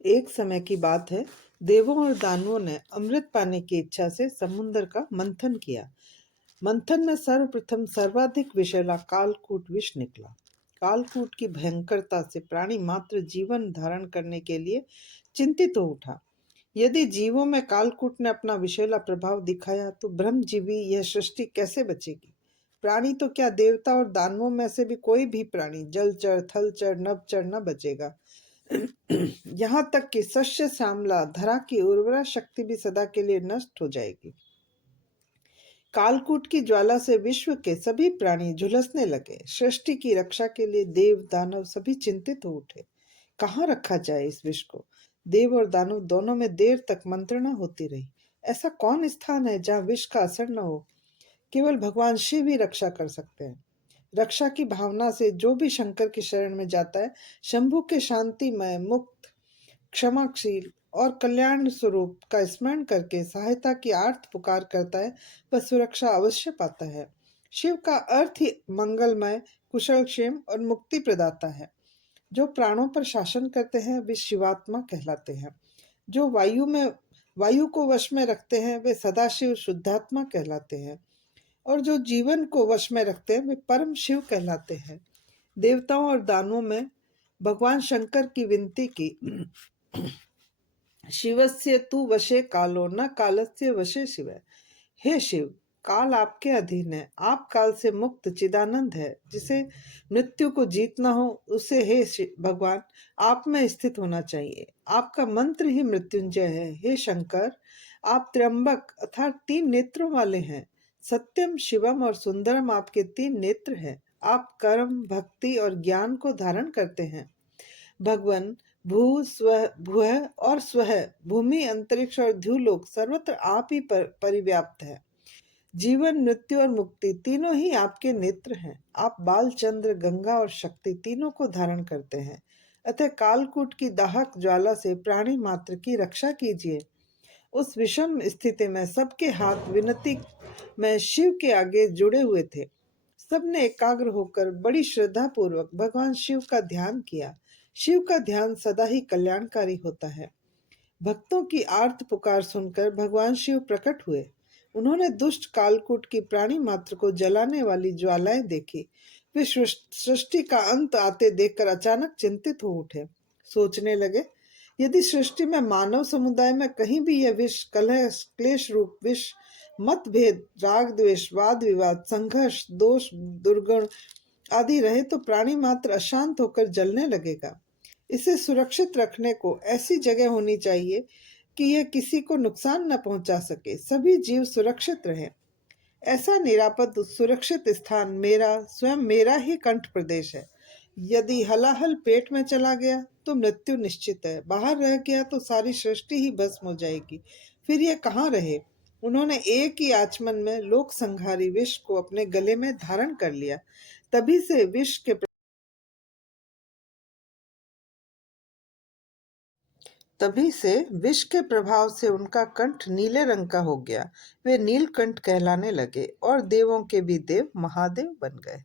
एक समय की बात है, देवों और दानवों ने अमृत पाने की इच्छा से समुद्र का मंथन किया। मंथन में सर्वप्रथम सर्वाधिक विषैला कालकूट विष निकला। कालकूट की भयंकरता से प्राणी मात्र जीवन धारण करने के लिए चिंतित हो उठा। यदि जीवों में कालकूट ने अपना विषैला प्रभाव दिखाया तो ब्रह्मजीवी यह सृष्टि कैसे बचेगी? प्राणी तो क्या, देवता और दानवों में से भी कोई भी प्राणी जलचर, थलचर, नभचर न बचेगा। यहाँ तक कि शस्य श्यामला धरा की उर्वरा शक्ति भी सदा के लिए नष्ट हो जाएगी। कालकूट की ज्वाला से विश्व के सभी प्राणी झुलसने लगे। सृष्टि की रक्षा के लिए देव दानव सभी चिंतित हो उठे। कहाँ रखा जाए इस विष को? देव और दानव दोनों में देर तक मंत्रणा होती रही। ऐसा कौन स्थान है जहाँ विष का असर न हो? केवल भगवान शिव ही रक्षा कर सकते हैं। रक्षा की भावना से जो भी शंकर की शरण में जाता है, शंभु के शांतिमय, मुक्त, क्षमाशील और कल्याण स्वरूप का स्मरण करके सहायता की आर्त पुकार करता है, वह सुरक्षा अवश्य पाता है। शिव का अर्थ ही मंगलमय, कुशल क्षेम और मुक्ति प्रदाता है। जो प्राणों पर शासन करते हैं वे शिवात्मा कहलाते हैं। जो वायु को वश में रखते हैं वे सदाशिव शुद्धात्मा कहलाते हैं। और जो जीवन को वश में रखते हैं वे परम शिव कहलाते हैं। देवताओं और दानवों में भगवान शंकर की विनती की, शिवस्य तु वशे कालो न कालस्य वशे शिव। हे शिव, काल आपके अधीन है, आप काल से मुक्त चिदानंद है। जिसे मृत्यु को जीतना हो उसे हे भगवान आप में स्थित होना चाहिए। आपका मंत्र ही मृत्युंजय है। हे शंकर, आप त्र्यंबक अर्थात 3 नेत्रों वाले हैं। सत्यम, शिवम और सुंदरम आपके 3 नेत्र हैं। आप कर्म, भक्ति और ज्ञान को धारण करते हैं। भगवान भू स्व भुह और स्वह, भूमि, अंतरिक्ष और ध्युलोक सर्वत्र आप ही परिव्याप्त है। जीवन, मृत्यु और मुक्ति तीनों ही आपके नेत्र हैं। आप बालचंद्र, गंगा और शक्ति तीनों को धारण करते हैं। अतः कालकूट की दाहक ज्वाला से प्राणी मात्र की रक्षा कीजिए। उस विषम स्थिति में सबके हाथ विनती में शिव के आगे जुड़े हुए थे। सबने एकाग्र होकर बड़ी श्रद्धा पूर्वक भगवान शिव का ध्यान किया। शिव का ध्यान सदा ही कल्याणकारी होता है। भक्तों की आर्त पुकार सुनकर भगवान शिव प्रकट हुए। उन्होंने दुष्ट कालकूट की प्राणी मात्र को जलाने वाली ज्वालाएं देखी। वे सृष्टि का अंत आते देखकर अचानक चिंतित हो उठे। सोचने लगे, यदि सृष्टि में मानव समुदाय में कहीं भी यह विष, कलह, क्लेश रूप विष, मतभेद, राग द्वेष, वाद विवाद, संघर्ष, दोष, दुर्गुण आदि रहे तो प्राणी मात्र अशांत होकर जलने लगेगा। इसे सुरक्षित रखने को ऐसी जगह होनी चाहिए कि यह किसी को नुकसान न पहुंचा सके, सभी जीव सुरक्षित रहें। ऐसा निरापद सुरक्षित स्थान मेरा ही कंठ प्रदेश है। यदि हलाहल पेट में चला गया तो मृत्यु निश्चित है। बाहर रह गया तो सारी सृष्टि ही भस्म हो जाएगी। फिर यह कहाँ रहे? उन्होंने एक ही आचमन में लोक संहारी विष को अपने गले में धारण कर लिया। तभी से विष के प्रभाव से उनका कंठ नीले रंग का हो गया। वे नीलकंठ कहलाने लगे और देवों के भी देव महादेव बन गए।